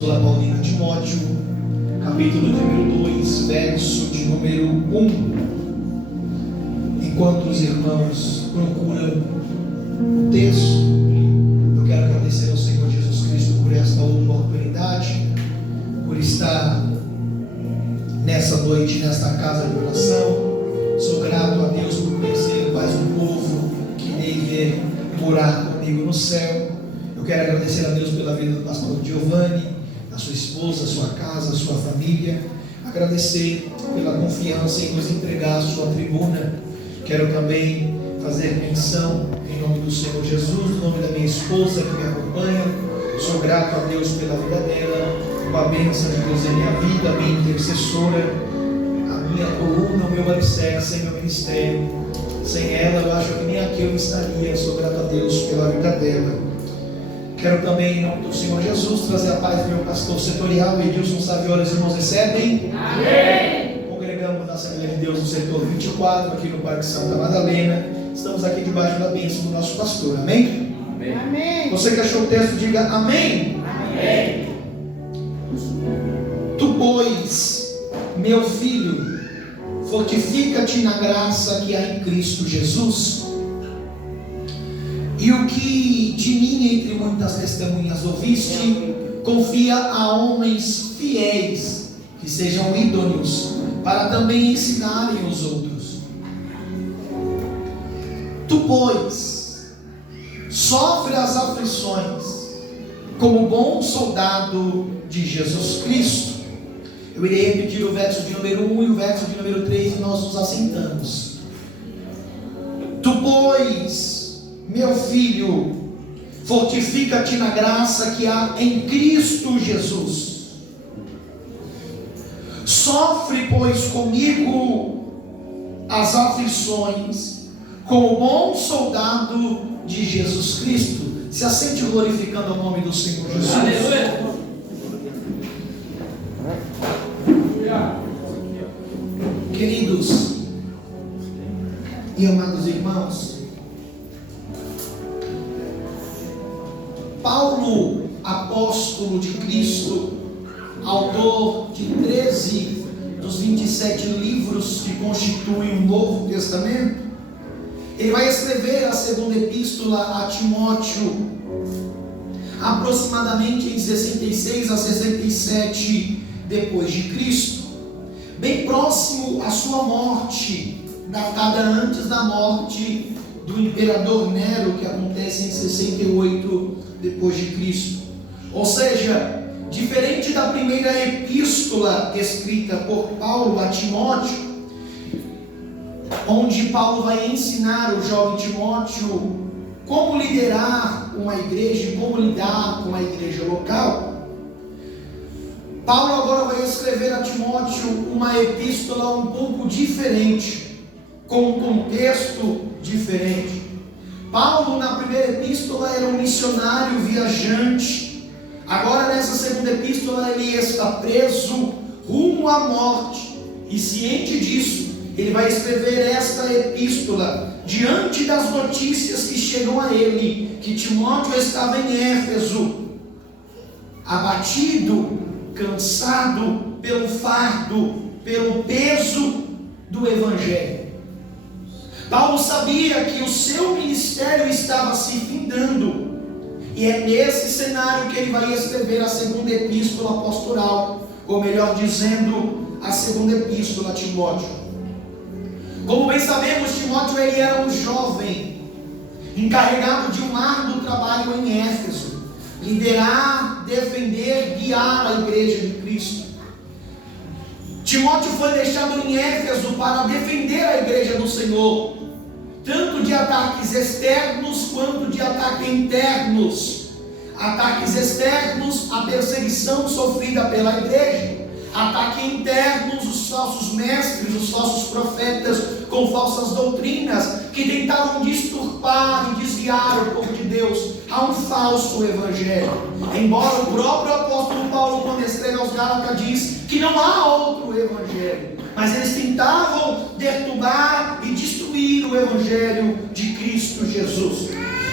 Paulina Timóteo, capítulo número 2, verso de número 1. Enquanto os irmãos procuram o texto, eu quero agradecer ao Senhor Jesus Cristo por esta oportunidade, por estar nessa noite, nesta casa de oração. Sou grato a Deus por conhecer mais um povo que deve morar comigo no céu. Eu quero agradecer a Deus pela vida do pastor Giovanni, a sua esposa, a sua casa, a sua família. Agradecer pela confiança em nos entregar a sua tribuna. Quero também fazer menção em nome do Senhor Jesus, no nome da minha esposa que me acompanha. Sou grato a Deus pela vida dela, pela bênção de Deus em minha vida, a minha intercessora, a minha coluna, o meu alicerce em meu ministério. Sem ela eu acho que nem aqui eu estaria. Sou grato a Deus pela vida dela. Quero também, em nome do Senhor Jesus, trazer a paz do meu pastor setorial, Edilson Saviola. Os irmãos recebem? Amém! Congregamos na Assembleia de Deus no setor 24, aqui no Parque Santa Madalena. Estamos aqui debaixo da bênção do nosso pastor. Amém? Amém! Amém. Você que achou o texto, diga amém! Amém! Tu, pois, meu filho, fortifica-te na graça que há em Cristo Jesus. E o que de mim entre muitas testemunhas ouviste, confia a homens fiéis, que sejam idôneos, para também ensinarem os outros. Tu, pois, sofre as aflições, como bom soldado de Jesus Cristo. Eu irei repetir o verso de número 1 e o verso de número 3 e nós nos assentamos. Tu, pois, meu filho, fortifica-te na graça que há em Cristo Jesus. Sofre, pois, comigo as aflições, como bom soldado de Jesus Cristo. Se assente glorificando o nome do Senhor Jesus. Aleluia. Queridos e amados irmãos, Paulo, apóstolo de Cristo, autor de 13 dos 27 livros que constituem o Novo Testamento, ele vai escrever a segunda epístola a Timóteo, aproximadamente em 66 a 67 depois de Cristo, bem próximo à sua morte, datada antes da morte do imperador Nero, que acontece em 68 depois de Cristo. Ou seja, diferente da primeira epístola escrita por Paulo a Timóteo, onde Paulo vai ensinar o jovem Timóteo como liderar uma igreja e como lidar com a igreja local, Paulo agora vai escrever a Timóteo uma epístola um pouco diferente, com um contexto diferente. Paulo, na primeira epístola, era um missionário viajante. Agora, nessa segunda epístola, ele está preso rumo à morte. E ciente disso, ele vai escrever esta epístola diante das notícias que chegam a ele, que Timóteo estava em Éfeso, abatido, cansado pelo fardo, pelo peso do Evangelho. Paulo sabia que o seu ministério estava se findando, e é nesse cenário que ele vai escrever a segunda epístola pastoral, ou melhor dizendo, a segunda epístola a Timóteo. Como bem sabemos, Timóteo ele era um jovem, encarregado de um árduo trabalho em Éfeso, liderar, defender, guiar a igreja de Cristo. Timóteo foi deixado em Éfeso para defender a igreja do Senhor, tanto de ataques externos quanto de ataques internos. Ataques externos, a perseguição sofrida pela igreja. Ataques internos, os falsos mestres, os falsos profetas com falsas doutrinas que tentavam disturbar e desviar o povo de Deus a um falso evangelho. Embora o próprio apóstolo Paulo, quando escreve aos Gálatas, diz que não há outro evangelho, mas eles tentavam deturbar e destruir o evangelho de Cristo Jesus.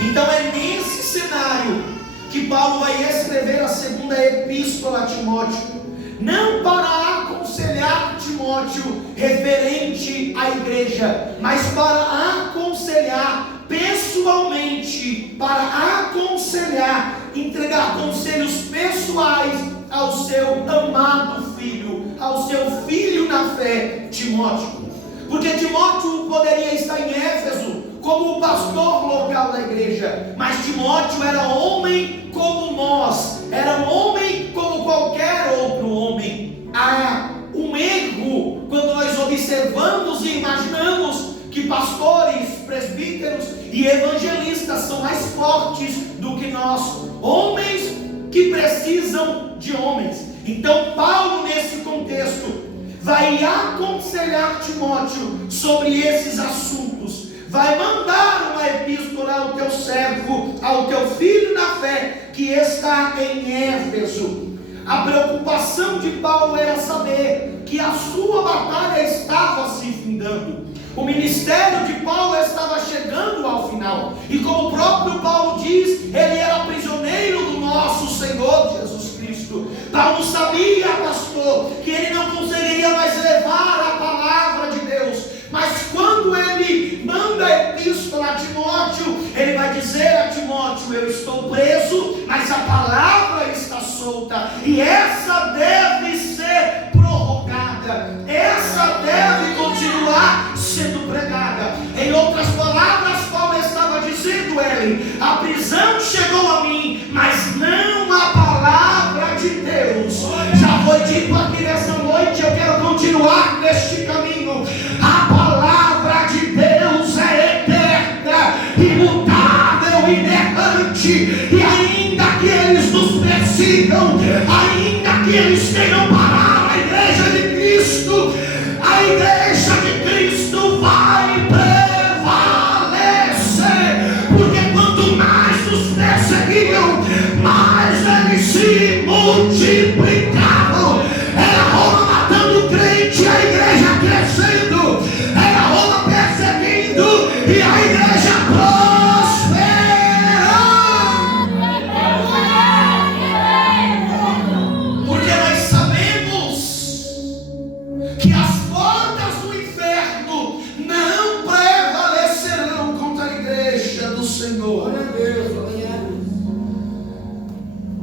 Então é nesse cenário que Paulo vai escrever a segunda epístola a Timóteo, não para aconselhar Timóteo referente à igreja, mas para aconselhar pessoalmente, para aconselhar, entregar conselhos pessoais ao seu amado filho, ao seu filho na fé, Timóteo. Porque Timóteo poderia estar em Éfeso como o pastor local da igreja, mas Timóteo era homem como nós, era um homem como qualquer outro homem. Há um erro quando nós observamos e imaginamos que pastores, presbíteros e evangelistas são mais fortes do que nós, homens que precisam de homens. Então Paulo, nesse contexto, vai aconselhar Timóteo sobre esses assuntos, vai mandar uma epístola ao teu servo, ao teu filho na fé, que está em Éfeso. A preocupação de Paulo era saber que a sua batalha estava se findando, o ministério de Paulo estava chegando ao final, e como o próprio Paulo diz, ele era prisioneiro do nosso Senhor Jesus Cristo. Paulo sabia, pastor, que ele não conseguiria mais levar a palavra de Deus, mas quando ele manda a epístola a Timóteo, ele vai dizer a Timóteo: eu estou preso, mas a palavra está solta, e essa deve ser prorrogada, essa deve continuar sendo pregada. Em outras palavras, Paulo estava dizendo: Ellen, a prisão chegou a mim, mas não a palavra de Deus. Já foi dito aqui nessa noite, eu quero continuar neste caminho. A palavra de Deus é eterna, imutável, inerrante, e ainda que eles nos persigam, ainda que eles tenham parado a igreja de Cristo, a igreja de Cristo vai prevalecer, porque quanto mais nos perseguiam, mais eles se multiplicavam. Era Roma matando crente, a igreja crescendo, era Roma perseguindo e a igreja prosperando. Porque nós sabemos que as portas do inferno não prevalecerão contra a igreja do Senhor.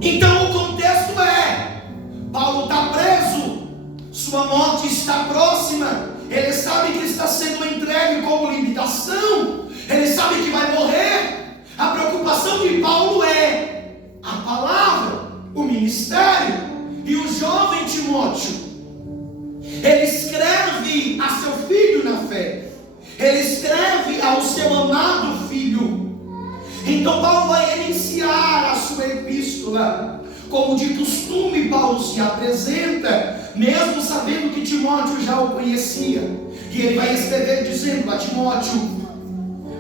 Então o contexto é: Paulo está preso, sua morte está próxima, ele sabe que está sendo entregue como limitação, ele sabe que vai morrer. A preocupação de Paulo é a palavra, o ministério. E o jovem Timóteo, ele escreve a seu filho na fé, ele escreve ao seu amado filho. Então Paulo vai iniciar a sua epístola. Como de costume, Paulo se apresenta, mesmo sabendo que Timóteo já o conhecia. E ele vai escrever dizendo a Timóteo: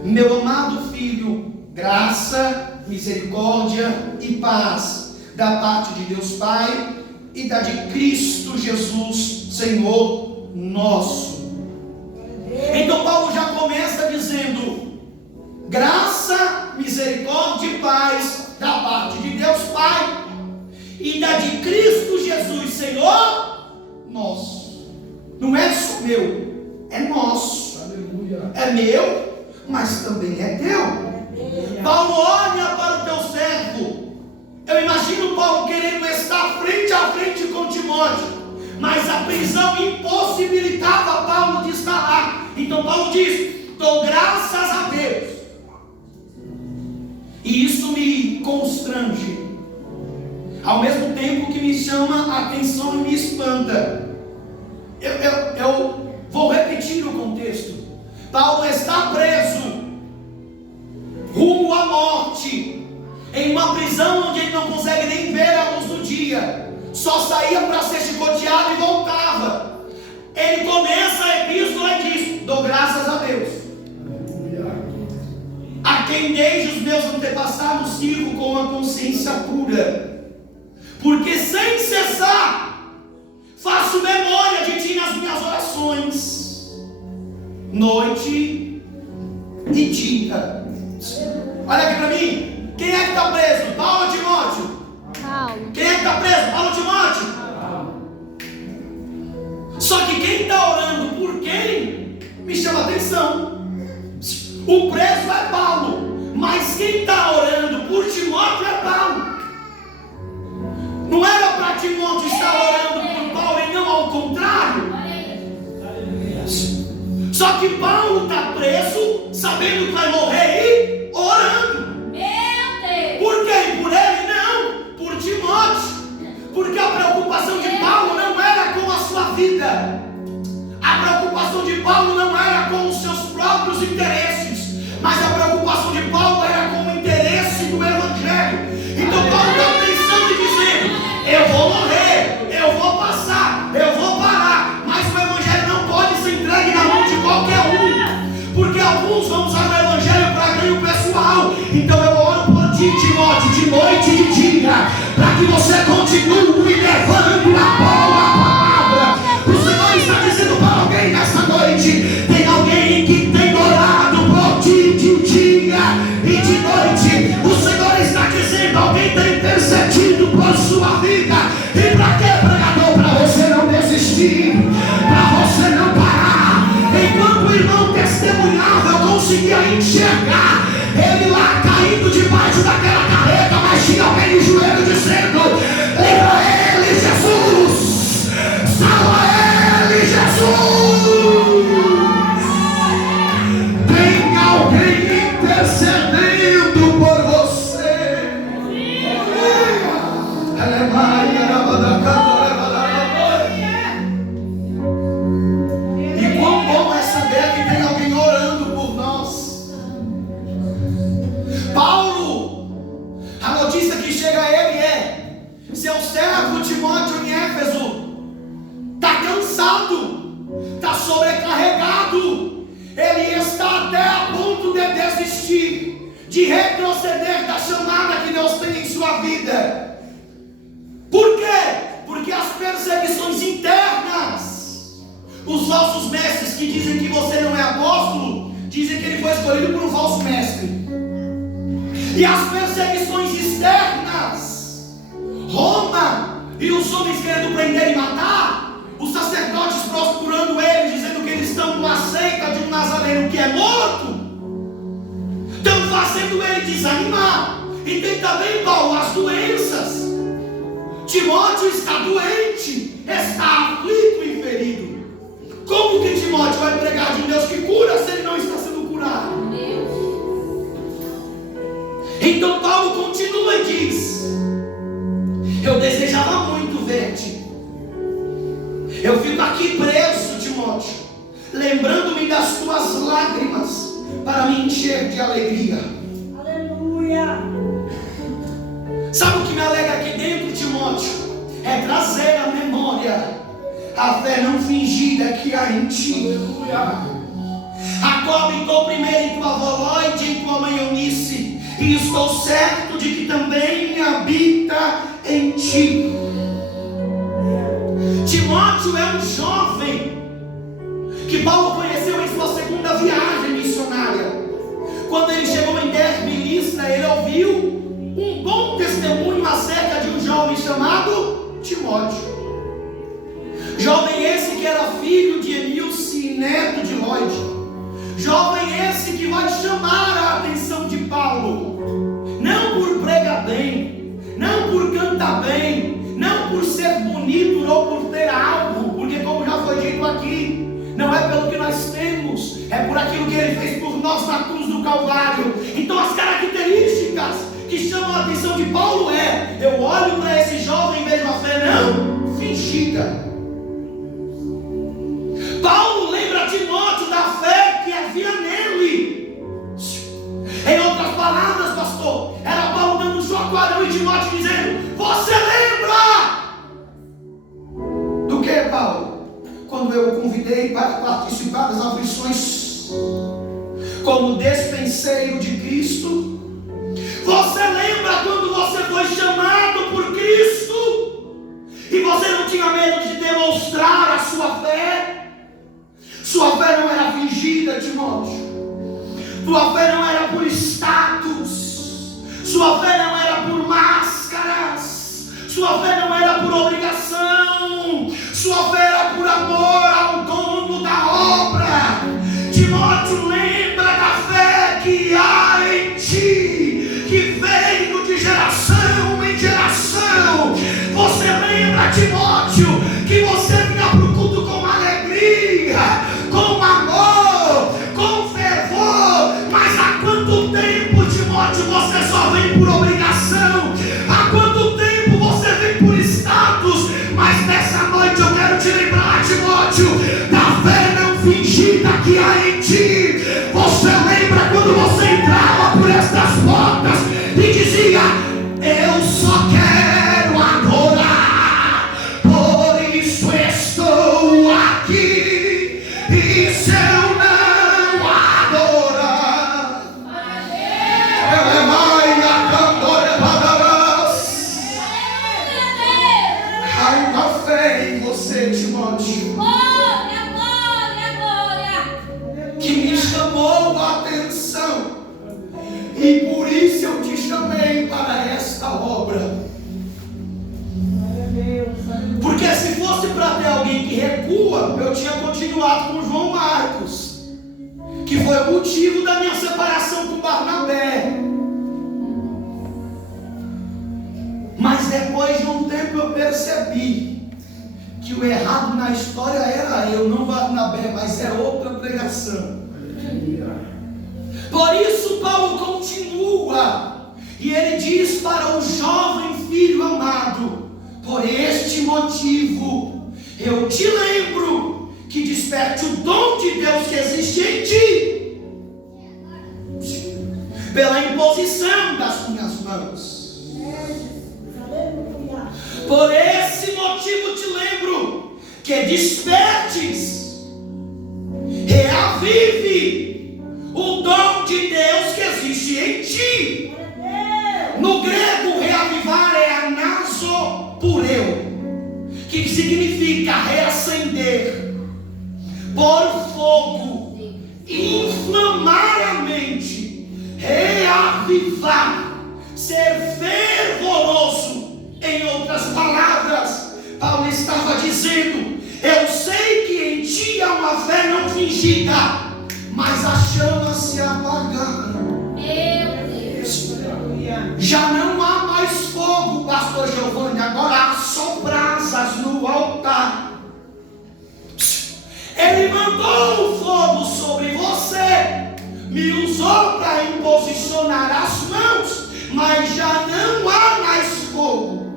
meu amado filho, graça, misericórdia e paz da parte de Deus Pai e da de Cristo Jesus, Senhor nosso. Então Paulo já começa dizendo: graça, misericórdia e paz da parte de Deus Pai e da de Cristo Jesus, Senhor nosso. Não é só meu, é nosso. Aleluia. É meu, mas também é teu. Paulo olha para o teu servo. Eu imagino Paulo querendo estar frente a frente com Timóteo, mas a prisão impossibilitava Paulo de estar lá. Então Paulo diz: dou graças a Deus. E isso me constrange, ao mesmo tempo que me chama a atenção e me espanta. Eu vou repetir o contexto. Paulo está preso, rumo à morte, em uma prisão onde ele não consegue nem ver a luz do dia, só saía para ser chicoteado e voltava. Ele começa a epístola e diz: dou graças a Deus, a quem desde os meus antepassados sirvo com a consciência pura, porque sem cessar faço memória de ti nas minhas orações, noite e dia. Olha aqui para mim, quem é que está preso? Paulo ou Timóteo? chama atenção. O preso é Paulo, mas quem está orando por Timóteo é Paulo. Não era para Timóteo estar orando por Paulo e não ao contrário. Só que Paulo está preso, sabendo que vai morrer e orando. Por quem? Por ele? Não, por Timóteo. Porque a preocupação de Paulo não era com a sua vida. A preocupação de Paulo não era com os seus próprios interesses, mas a preocupação de Paulo era com o interesse do Evangelho. Então Paulo está pensando e dizendo: eu vou morrer, eu vou passar, eu vou parar, mas o Evangelho não pode ser entregue na mão de qualquer um, porque alguns vão usar o Evangelho para ganho pessoal. Então eu oro por ti, Timóteo, de noite e de dia, para que você continue levando a boa palavra. O Senhor está dizendo para alguém nessa noite: tem alguém que tem orado por ti de dia e de noite. O Senhor está dizendo: alguém tem intercedido por sua vida. E para que, pregador? Para você não desistir, para você não parar. Enquanto o irmão testemunhava, eu conseguia enxergar ele lá caindo debaixo daquela carreta, mas tinha alguém de joelho dizendo: livra ele, Jesus! Salva ele, Jesus! Tem alguém intercedendo por você. E quão bom é saber que tem alguém orando por nós. Paulo, a notícia que chega a ele é: seu servo Timóteo em Éfeso está cansado, está sobrecarregado, ele está até a ponto de desistir, de retroceder da chamada que Deus tem em sua vida. Por quê? Porque as perseguições internas, os falsos mestres que dizem que você não é apóstolo, dizem que ele foi escolhido por um falso mestre. E as perseguições externas, Roma e os homens querendo prender e matar, os sacerdotes procurando eles, dizendo que eles estão com a seita de um nazareno que é morto, estão fazendo ele desanimar. E tem também, Paulo, as doenças. Timóteo está doente, está aflito e ferido. Como que Timóteo vai pregar de um Deus que cura se ele não está sendo curado? Então Paulo continua e diz: eu desejava muito ver-te. Eu fico aqui preso, Timóteo, lembrando-me das tuas lágrimas para me encher de alegria. Aleluia! Sabe o que me alegra aqui dentro, Timóteo? É trazer à memória a fé não fingida que há em ti. Aleluia! A qual habitou primeiro em tua avó Lóide e em tua mãe Eunice, e estou certo de que também habita em ti. Timóteo é um jovem que Paulo conheceu em sua segunda viagem missionária. Quando ele chegou em Derbe, Listra, ele ouviu um bom testemunho acerca de um jovem chamado Timóteo. Jovem esse que era filho de Enílce e neto de Lóide. Jovem esse que vai chamar a atenção de Paulo, não por pregar bem, não por cantar bem, não por ser bonito ou por ter algo, porque como já foi dito aqui, não é pelo que nós temos, é por aquilo que ele fez por nós na cruz do Calvário. Então as características que chamam a atenção de Paulo é: eu olho para esse jovem e vejo a fé não fingida. Paulo lembra Timóteo da fé que havia nele. Em outras palavras, pastor, era Paulo dando um chacoalhão em Timóteo dizendo: você lembra do que, Paulo? Quando eu o convidei para participar das aflições como despenseiro de Cristo. Você lembra quando você foi chamado por Cristo e você não tinha medo de demonstrar a sua fé? Sua fé não era fingida, Timóteo. Tua fé não era por status. Sua fé não era por máscaras. Sua fé não era por obrigação. Sua fé era por amor ao dono da obra. lembra, Timóteo, que você vinha para o culto com alegria, com amor, com fervor. Mas há quanto tempo, Timóteo, você só vem por obrigação? Há quanto tempo você vem por status? Mas nessa noite eu quero te lembrar, Timóteo, da fé não fingida que há em ti. Você lembra quando você entrava por estas portas e dizia: eu só quero adorar, por isso estou aqui. E se eu não adorar, ela é mãe, a cantora padarás. Há uma fé em você, Timóteo, que me chamou a atenção, e por isso eu te chamei para esta obra. Porque se fosse para ter alguém que recua, eu tinha continuado com João Marcos, que foi o motivo da minha separação com Barnabé. Mas depois de um tempo eu percebi que o errado na história era eu, não Barnabé, mas é outra pregação. Por isso Paulo continua, e ele diz para o jovem filho amado: por este motivo eu te lembro que desperte o dom de Deus que existe em ti, pela imposição das minhas mãos. Por esse motivo te lembro que despertes, reavive o dom de Deus que existe em ti. No grego, reavivar é anasopureu, que significa reacender, pôr fogo, inflamar a mente, reavivar, ser fervoroso. Em outras palavras, Paulo estava dizendo: eu sei que em ti há uma fé não fingida, mas a chama se apagaram. Já não há mais fogo, pastor Giovanni, agora há só brasas no altar. Ele mandou o fogo sobre você, me usou para imposicionar as mãos, mas já não há mais fogo,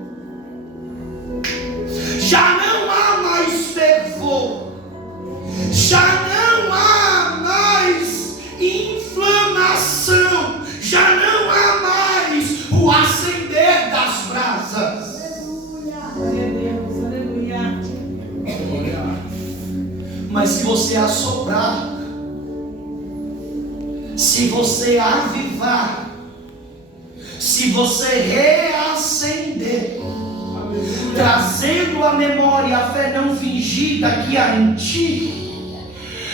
já não há mais fervor, já não há mais inflamação, já não há mais o acender das brasas. Mas se você assoprar, se você avivar, se você reacender, trazendo à memória a fé não fingida que há em ti,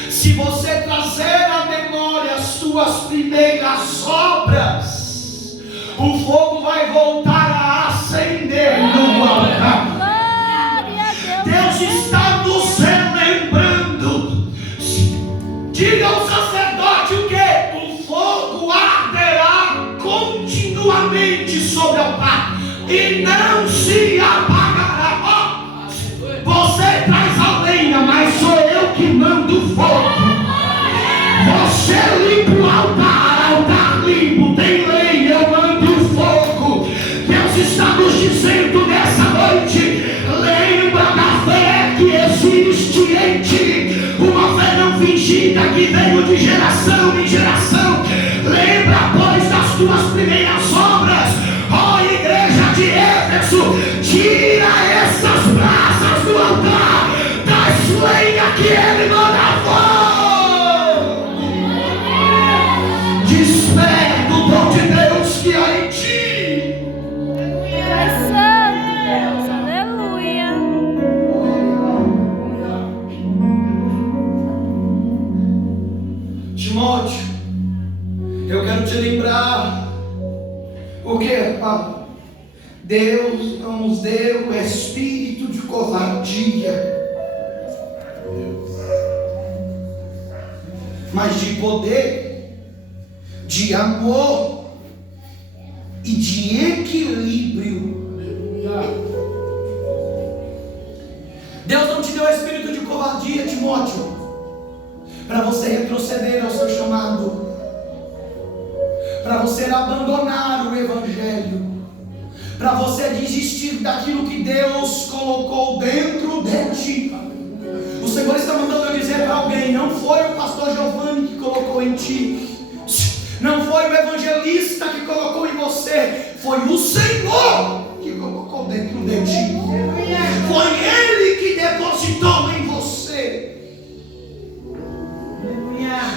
se você trazer à memória as suas primeiras obras, o fogo vai voltar a acender no altar. Deus está nos relembrando. Diga ao sacerdote o que? O fogo arderá continuamente sobre o altar e não se apagará. Você traz a lenha, mas sou eu que mando o fogo. Você limpa o altar, altar limpo, tem lenha, eu mando o fogo. Deus está nos dizendo nessa noite: lembra da fé que existe em ti, uma fé não fingida que veio de geração em geração. Lembra, pois, das tuas primeiras obras, ó igreja de Éfeso. Tira essas brasas do altar, das lenhas que ele manda fogo. Desperta o dom de Deus que há em ti. Pai Santo, Deus, aleluia. Timóteo, eu quero te lembrar o que, Paulo? Deus não nos deu espírito de covardia, mas de poder, de amor e de equilíbrio. espírito de covardia, Timóteo, para você retroceder ao seu chamado, para você abandonar o Evangelho, para você desistir daquilo que Deus colocou dentro de ti. O Senhor está mandando eu dizer para alguém: não foi o pastor Giovanni que colocou em ti, não foi o evangelista que colocou em você, foi o Senhor que colocou dentro de ti. Foi Ele que depositou em você.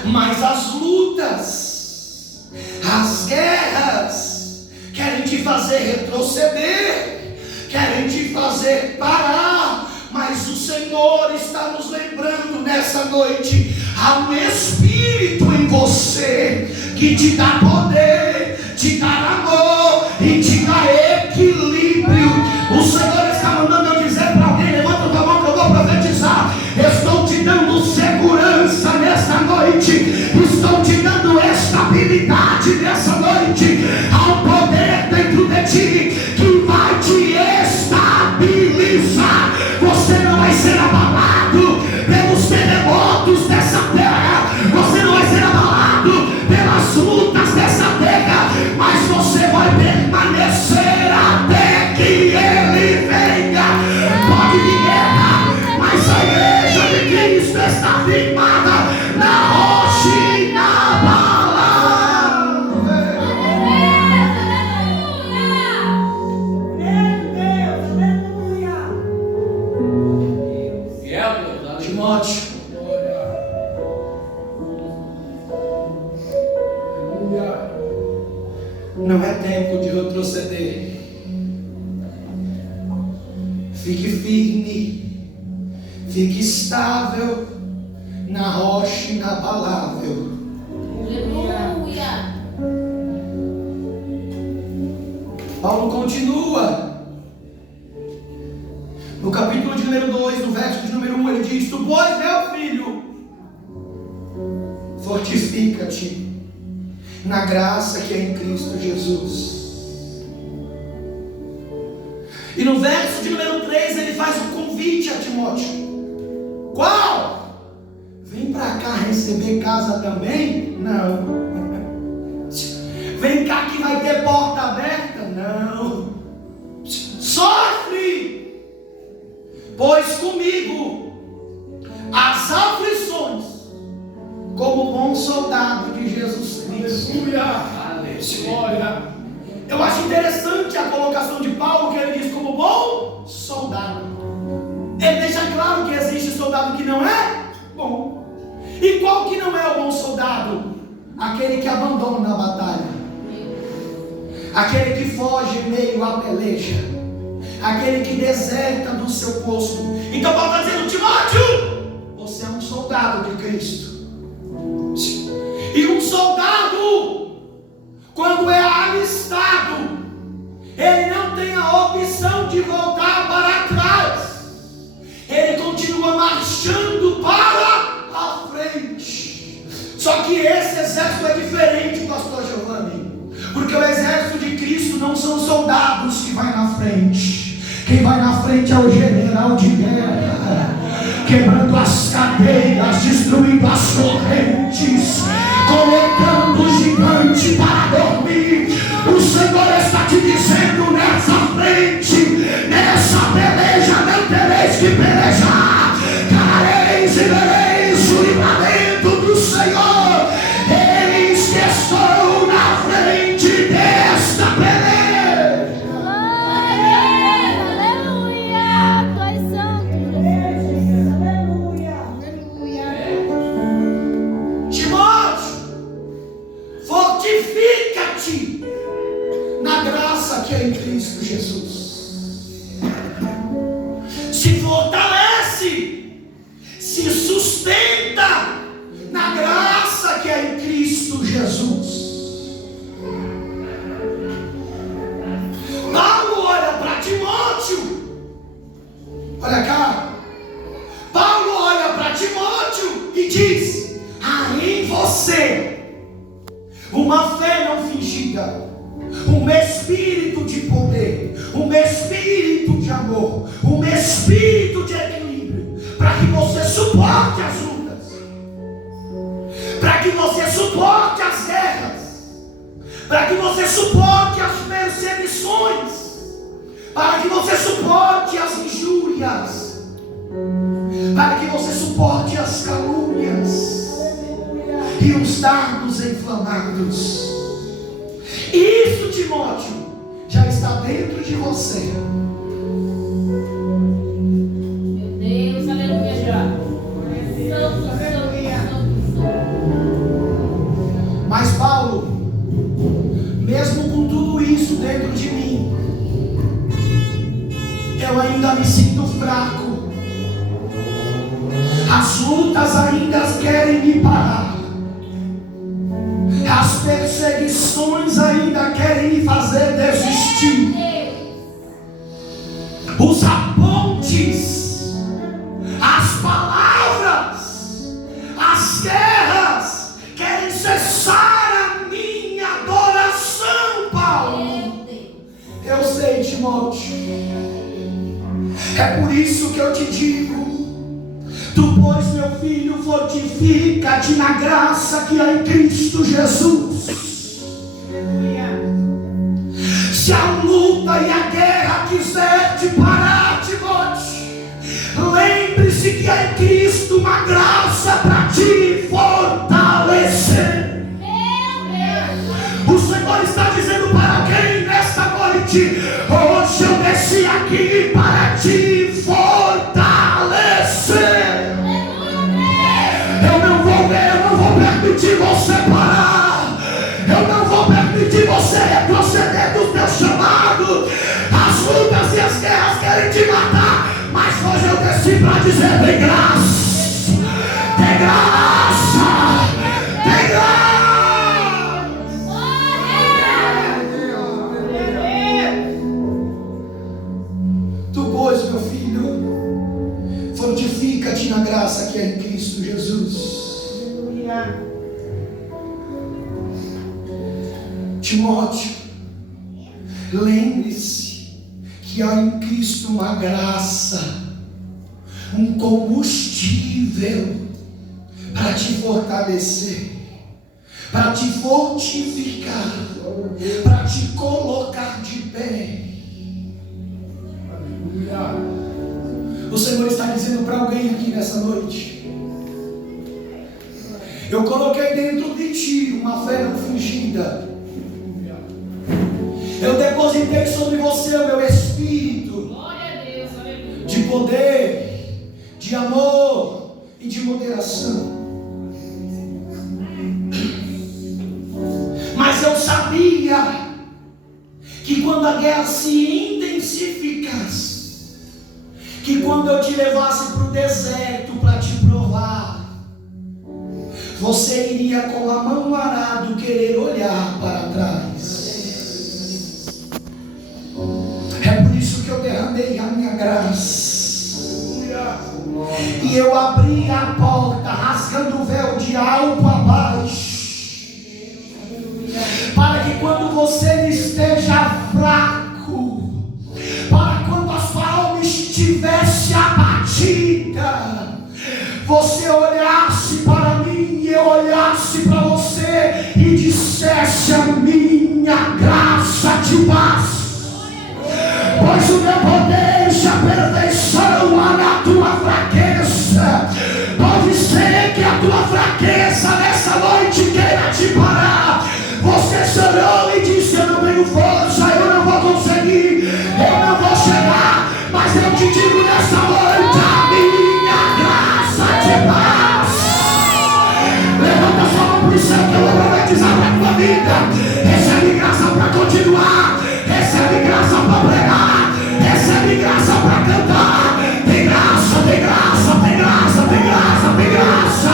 Mas as lutas, as guerras querem te fazer retroceder, querem te fazer parar. Mas o Senhor está nos lembrando nessa noite: há um Espírito em você que te dá poder, te dá amor e te dá equilíbrio. O Senhor está mandando eu dizer para alguém: levanta a tua mão que eu vou profetizar. Estou te dando segurança nessa noite, estou te dando estabilidade nessa noite. Há um poder dentro de ti que vai te estabilizar. Você não vai ser abalado pelos terremotos dessa terra, você não vai ser abalado pelas lutas dessa terra, mas você vai permanecer até que Ele venha. Pode vir guerra, mas a igreja de Cristo está firmada na rocha inabalável. Timóteo, não é tempo de retroceder. Fique firme, fique estável na rocha inabalável. Paulo continua no capítulo de número 2, no verso de número 1, ele diz: tu, pois, meu filho, fortifica-te na graça que é em Cristo Jesus. E no verso de número 3 ele faz um convite a Timóteo. Qual? Vem para cá receber casa também? Não. Vem cá que vai ter porta aberta? Não. Sofre, pois comigo as aflições, como bom soldado de Jesus Cristo. Aleluia. Eu acho interessante a colocação de Paulo, que ele diz como bom soldado. Ele deixa claro que existe soldado que não é bom. E qual que não é o bom soldado? Aquele que abandona a batalha, aquele que foge em meio à peleja, aquele que deserta do seu posto. Então Paulo está dizendo: Timóteo, você é um soldado de Cristo. E um soldado, quando é alistado, ele não tem a opção de voltar para trás. Ele continua marchando para a frente. Só que esse exército é diferente, pastor Giovanni, porque o exército de Cristo não são soldados que vai na frente. Quem vai na frente é o general de guerra, quebrando as cadeias, destruindo as correntes, colocando o gigante para dormir. O Senhor está te dizendo nessa frente, nessa peleja não tereis que pelejar, calareis e vereis o livramento do Senhor. Eis que estou na frente desta peleja. Aleluia, tu és santo. Timóteo, fortifica-te na graça que é em Cristo Jesus. Se fortalece, se sustenta na graça que é em Cristo Jesus. Paulo olha para Timóteo. Olha cá. Paulo olha para Timóteo e diz: há em você uma fé não fingida, um espírito de poder, um espírito de amor, um espírito de equilíbrio, para que você suporte as lutas, para que você suporte as guerras, para que você suporte as perseguições, para que você suporte as injúrias, para que você suporte as calúnias e os dardos inflamados. Isso, Timóteo, já está dentro de você. Meu Deus, aleluia, já. Santo, aleluia. Mas Paulo, mesmo com tudo isso dentro de mim, eu ainda me sinto fraco. As lutas ainda querem me parar. As perseguições ainda querem me fazer desistir. Os apontes, as palavras, as guerras querem cessar a minha adoração, Paulo. Eu sei, Timóteo. É por isso que eu te digo: tu, pois, meu filho, fortifica-te na graça que há em Cristo Jesus. Se a luta e a guerra quiser te parar, Timóteo, lembre-se que há em Cristo uma graça para te fortalecer. O Senhor está dizendo para alguém nesta noite: hoje eu desci aqui para te fortalecer. Eu não vou permitir você parar. Eu não vou permitir você retroceder do teu chamado. As lutas e as guerras querem te matar, mas hoje eu desci para dizer: tem graça, tem graça, tem graça. Tu, pois, meu filho, fortifica-te na graça que é em Cristo Jesus. Timóteo, lembre-se que há em Cristo uma graça, um combustível para te fortalecer, para te fortificar, para te colocar de pé. O Senhor está dizendo para alguém aqui nessa noite: eu coloquei dentro de ti uma fé não fingida. Eu depositei sobre você o meu espírito de poder, de amor e de moderação. Mas eu sabia que quando a guerra se intensificasse, que quando eu te levasse para o deserto para te provar, você iria com a mão arada querer olhar para trás. É por isso que eu derramei a minha graça. E eu abri a porta, rasgando o véu de alto a baixo, para que quando você esteja fraco, para quando a sua alma estivesse abatida, você olhasse para mim e eu olhasse para você e dissesse: a minha graça te basta, pois o meu poder se aperfeiçoa na tua fraqueza. Pode ser que a tua fraqueza nessa noite queira te parar. Você chorou e disse: eu não tenho força, eu não vou conseguir, eu não vou chegar. Mas eu te digo nessa noite: a minha graça te basta. Levanta sua mão para o céu que eu vou profetizar para a tua vida. Recebe graça para continuar, recebe graça para pregar, recebe graça para cantar. Tem graça, tem graça, tem graça, tem graça, tem graça.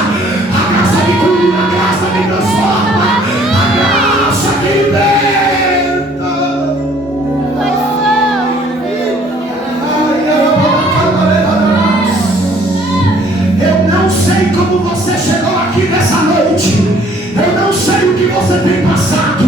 A graça que cura, a graça que transforma, a graça que liberta. Eu não sei como você chegou aqui nessa noite, eu não sei o que você tem passado,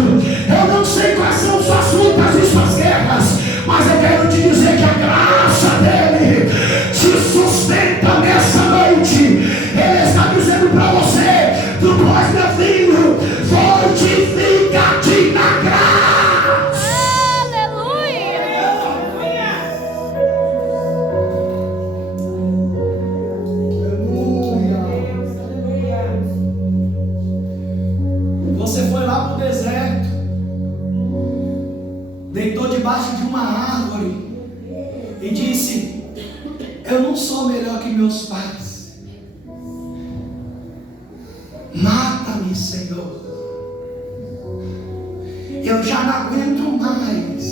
não sou melhor que meus pais. Mata-me, Senhor. Eu já não aguento mais.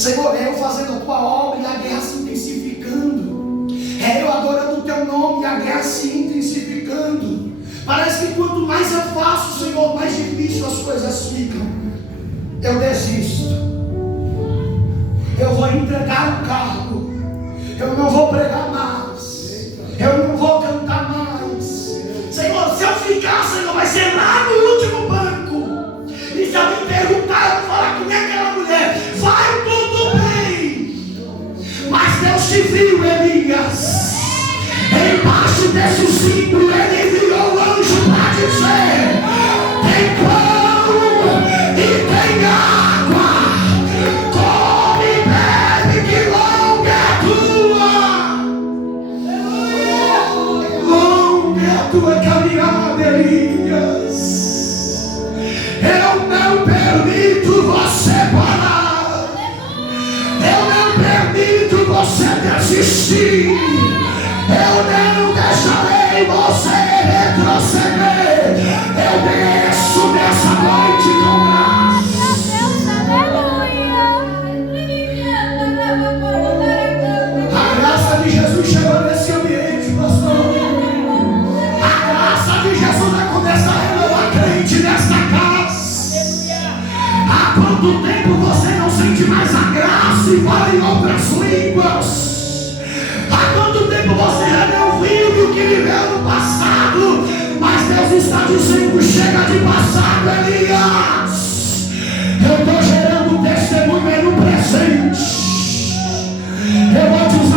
Senhor, é eu fazendo a tua obra e a guerra se intensificando. É eu adorando o teu nome e a guerra se intensificando. Parece que quanto mais eu faço, Senhor, mais difícil as coisas ficam. Eu desisto. Eu vou entregar o cargo. Eu não vou pregar mais. Eu não vou cantar mais. Senhor, se eu ficar, Senhor, vai ser lá no último banco. E se alguém perguntar, eu vou falar com aquela mulher. Vai tudo bem. Mas Deus te viu, Elias. Embaixo desse símbolo, ele enviou o anjo para dizer: tem pão e tem água. Come e bebe, que longa é a tua. Longa é a tua caminhada, Elias. Eu não permito você parar. Eu não permito você desistir. Eu não deixarei você retroceder. Eu desço nessa noite com graça. A graça de Jesus chegou nesse ambiente, pastor. A graça de Jesus vai começar a renovar crente nesta casa. Há quanto tempo você não sente mais a graça e fala em outras línguas? Há quanto tempo você já não vive o que viveu no passado? Mas Deus está dizendo: chega de passado, Elias. Eu estou gerando testemunho no presente. Eu vou dizer